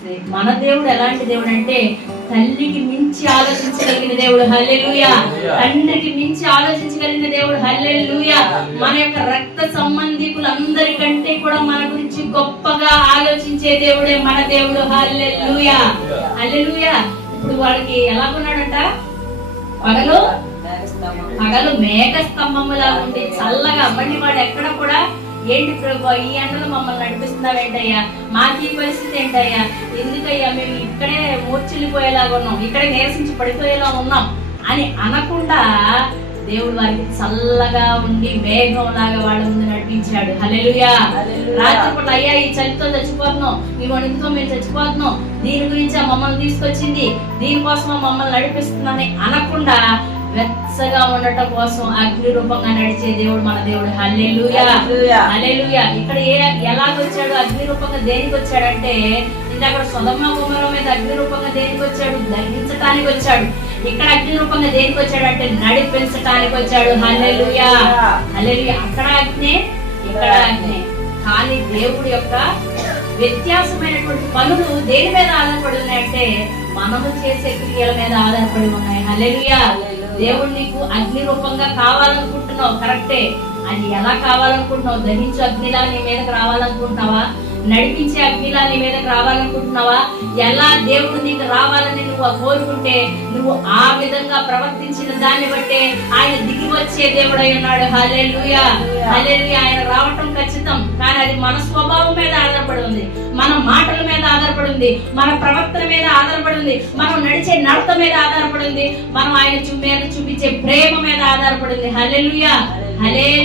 ఆలోచిస్తుంది. మన దేవుడు ఎలాంటి దేవుడు అంటే తల్లికి మించి ఆలోచించగలిగిన దేవుడు. హల్లెలూయా. తండ్రికి మించి ఆలోచించగలిగిన దేవుడు. హల్లెలూయా. మన యొక్క రక్త సంబంధికులందరికంటే కూడా మన గురించి గొప్పగా ఆలోచించే దేవుడే మన దేవుడు. హల్లెలూయా. హల్లెలూయా. ఇప్పుడు వాడికి ఎలాగున్నాడంట? పగలు మేఘ స్తంభములా ఉండి చల్లగా మళ్ళీ వాడు ఎక్కడ కూడా ఏంటి ప్రభు ఈ ఎండలు మమ్మల్ని నడిపిస్తున్నావేంటయ్యా, మాకు ఈ పరిస్థితి ఏంటయ్యా, ఎందుకయ్యా మేము ఇక్కడే మూర్చిల్లిపోయేలాగా ఉన్నాం, ఇక్కడే నీరసించి పడిపోయేలా ఉన్నాం అని అనకుండా దేవుడు వారికి చల్లగా ఉండి మేఘంలాగా వాళ్ళ ముందు నడిపించాడు. హల్లెలూయా. రాత్రిపూట అయ్యా ఈ చలితో చచ్చిపోతున్నాం, ఈ వణుకుతో మేము చచ్చిపోతున్నాం, దీని గురించి మమ్మల్ని తీసుకొచ్చింది, దీనికోసం మమ్మల్ని నడిపిస్తుందని అనకుండా వెచ్చగా ఉండటం కోసం అగ్ని రూపంగా నడిచే దేవుడు మన దేవుడు. హల్లెలూయా. హల్లెలూయా. ఇక్కడ ఎలాగొచ్చాడు? అగ్ని రూపంగా దేనికి వచ్చాడంటే, అక్కడ సొదొమ గొమొర్రా మీద అగ్ని రూపంగా దేనికి వచ్చాడు? దహించటానికి వచ్చాడు. ఇక్కడ అగ్ని రూపంగా దేనికి వచ్చాడంటే నడిపించటానికి వచ్చాడు. హల్లెలూయా. హల్లెలూయా. అక్కడ అగ్ని, ఇక్కడ అగ్ని. కానీ దేవుడి యొక్క వ్యత్యాసమైనటువంటి పనులు దేని మీద ఆధారపడి ఉన్నాయంటే మనము చేసే క్రియల మీద ఆధారపడి ఉన్నాయి. హల్లెలూయా. దేవుడు నీకు అగ్ని రూపంగా కావాలనుకుంటున్నావు, కరెక్టే. అది ఎలా కావాలనుకుంటున్నావు? దహించు అగ్నిలా నీ మీదకి రావాలనుకుంటున్నావా? నడిపించే అగ్నిలా నీ మీదకి రావాలనుకుంటున్నావా? ఎలా దేవుడు నీకు రావాలని నువ్వు కోరుకుంటే నువ్వు ఆ విధంగా ప్రవర్తించిన దాన్ని బట్టే ఆయన దిగి వచ్చే దేవుడై ఉన్నాడు. హల్లెలూయా. హల్లెలూయా. ఆయన రావటం ఖచ్చితం, కానీ అది మన స్వభావం మీద ఆధారపడి ఉంది, మన మాటల మీద ఆధారపడి ఉంది, మన ప్రవర్తన మీద ఆధారపడి ఉంది, మనం నడిచే నడత మీద ఆధారపడి ఉంది, మనం ఆయన మీద చూపించే ప్రేమ మీద ఆధారపడి ఉంది. హల్లెలూయా. హల్లెలూయా.